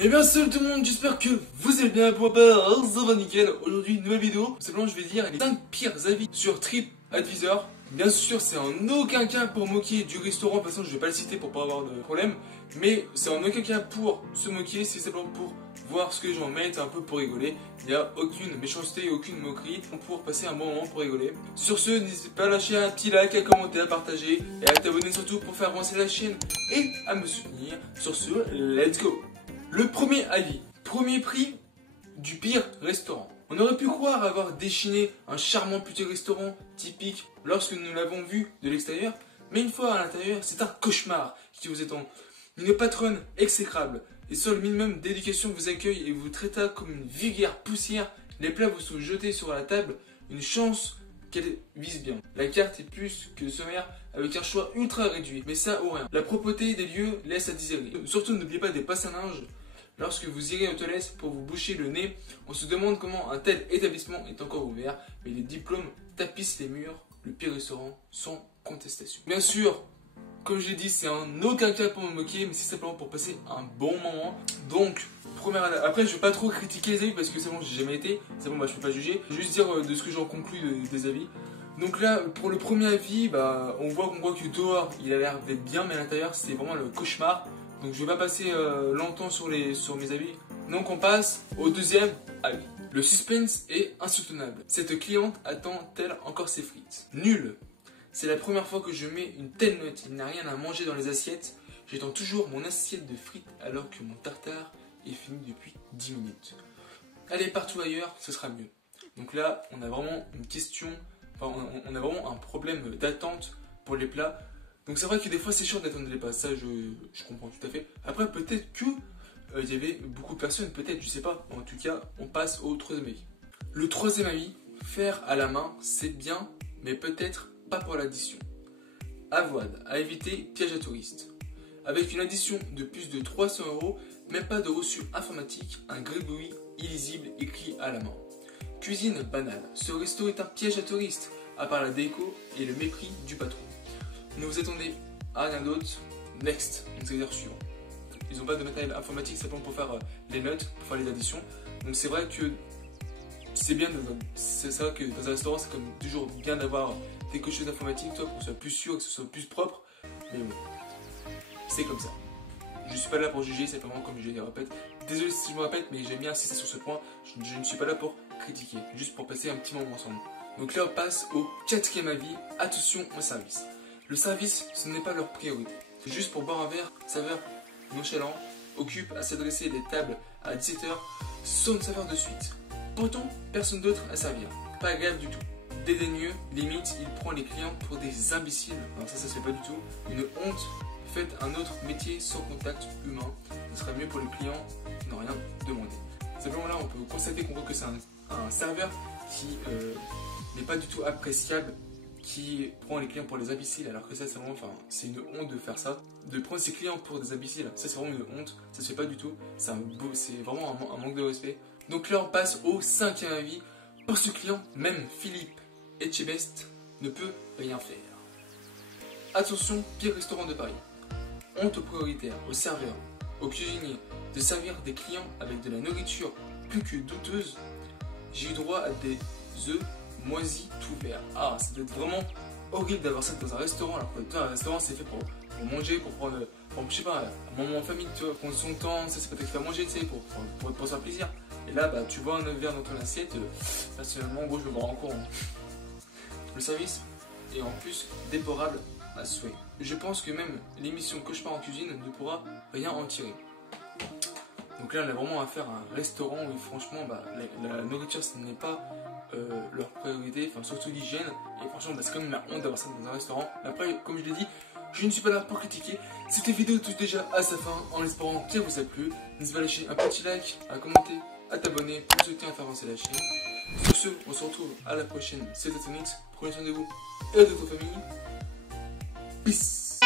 Et bien salut tout le monde, j'espère que vous allez bien pour part, ça va nickel. Aujourd'hui une nouvelle vidéo, simplement je vais dire les 5 pires avis sur TripAdvisor. Bien sûr c'est en aucun cas pour moquer du restaurant, de toute façon je vais pas le citer pour pas avoir de problème. Mais c'est en aucun cas pour se moquer, c'est simplement pour voir ce que les gens mettent, un peu pour rigoler. Il n'y a aucune méchanceté, aucune moquerie, pour passer un bon moment pour rigoler. Sur ce, n'hésitez pas à lâcher un petit like, à commenter, à partager et à t'abonner surtout pour faire avancer la chaîne et à me soutenir. Sur ce, let's go. Le premier avis, premier prix du pire restaurant. On aurait pu croire avoir déchiné un charmant petit restaurant typique lorsque nous l'avons vu de l'extérieur, mais une fois à l'intérieur, c'est un cauchemar qui vous attend. Une patronne exécrable, les seuls minimum d'éducation vous accueillent et vous traitent comme une vulgaire poussière, les plats vous sont jetés sur la table, une chance qu'elle vise bien. La carte est plus que sommaire avec un choix ultra réduit, mais ça ou rien. La propreté des lieux laisse à désirer. Surtout n'oubliez pas des passes à linge. Lorsque vous irez aux toilettes pour vous boucher le nez, on se demande comment un tel établissement est encore ouvert, mais les diplômes tapissent les murs, le pire restaurant sans contestation. Bien sûr, comme j'ai dit, c'est en aucun cas pour me moquer, mais c'est simplement pour passer un bon moment. Donc, après je vais pas trop critiquer les avis parce que c'est bon, j'ai jamais été, c'est bon, bah je peux pas juger. Je vais juste dire de ce que j'en conclus des avis. Donc là, pour le premier avis, bah on voit que dehors il a l'air d'être bien, mais à l'intérieur c'est vraiment le cauchemar. Donc je vais pas passer longtemps sur mes avis. Donc on passe au deuxième avis. Le suspense est insoutenable. Cette cliente attend-elle encore ses frites? Nul. C'est la première fois que je mets une telle note. Il n'y a rien à manger dans les assiettes. J'attends toujours mon assiette de frites alors que mon tartare est fini depuis 10 minutes. Allez partout ailleurs, ce sera mieux. Donc là, on a vraiment une question, enfin on a vraiment un problème d'attente pour les plats. Donc c'est vrai que des fois c'est chiant d'attendre les plats, ça je comprends tout à fait. Après peut-être que il y avait beaucoup de personnes, peut-être, je sais pas. En tout cas, on passe au troisième avis. Le troisième avis, faire à la main, c'est bien, mais peut-être pas pour l'addition. Avoine à éviter piège à touristes. Avec une addition de plus de 300 €, même pas de reçu informatique, un gribouillis illisible écrit à la main. Cuisine banale. Ce resto est un piège à touristes, à part la déco et le mépris du patron. Ne vous attendez à rien d'autre. Next, donc c'est-à-dire suivant. Ils n'ont pas de matériel informatique simplement pour faire les notes, pour faire les additions. Donc c'est vrai que c'est bien, c'est vrai que dans un restaurant c'est comme toujours bien d'avoir quelque chose d'informatique, toi, pour que ce soit plus sûr, que ce soit plus propre. Mais bon, c'est comme ça. Je suis pas là pour juger, c'est vraiment comme je le répète. Désolé si je me répète, mais j'aime bien insister sur ce point. Je ne suis pas là pour critiquer, juste pour passer un petit moment ensemble. Donc là on passe au quatrième avis, attention au service. Le service, ce n'est pas leur priorité. C'est juste pour boire un verre, saveur nonchalant, occupe à s'adresser des tables à 17 h sans savoir de suite. Pourtant, personne d'autre à servir. Pas agréable du tout. Dédaigneux, limite, il prend les clients pour des imbéciles. Alors ça se fait pas du tout. Une honte. Faites un autre métier sans contact humain. Ce serait mieux pour les clients qui n'ont rien demandé. Simplement là, on peut constater qu'on voit que c'est un serveur qui n'est pas du tout appréciable, qui prend les clients pour des imbéciles, alors que ça c'est vraiment, enfin, c'est une honte de faire ça, de prendre ses clients pour des imbéciles, ça c'est vraiment une honte, ça se fait pas du tout, c'est vraiment un manque de respect. Donc là on passe au cinquième avis. Pour ce client, même Philippe Etchebest ne peut rien faire. Attention, pire restaurant de Paris. Honte aux prioritaires, aux serveurs, aux cuisiniers, de servir des clients avec de la nourriture plus que douteuse. J'ai eu droit à des œufs moisi tout vert. Ah, ça doit être vraiment horrible d'avoir ça dans un restaurant. Alors que un restaurant c'est fait pour manger, pour prendre, je sais pas, un moment en famille, tu vois, prendre son temps, ça c'est pas toi qui vas manger, tu sais, pour se faire plaisir. Et là, bah, tu vois un œuf vert dans ton assiette, personnellement, gros, je le vois en courant. Le service est en plus déplorable à souhait. Je pense que même l'émission Cauchemar en cuisine ne pourra rien en tirer. Donc là, on a vraiment affaire à un restaurant où franchement, bah, la nourriture, ce n'est pas leur priorité, enfin surtout l'hygiène. Et franchement, bah, c'est quand même la honte d'avoir ça dans un restaurant. Après, comme je l'ai dit, je ne suis pas là pour critiquer. Cette vidéo touche déjà à sa fin, en espérant qu'elle vous a plu. N'hésitez pas à lâcher un petit like, à commenter, à t'abonner pour soutenir et faire avancer la chaîne. Sur ce, on se retrouve à la prochaine. C'était Tonix, prenez soin de vous et de votre famille. Peace.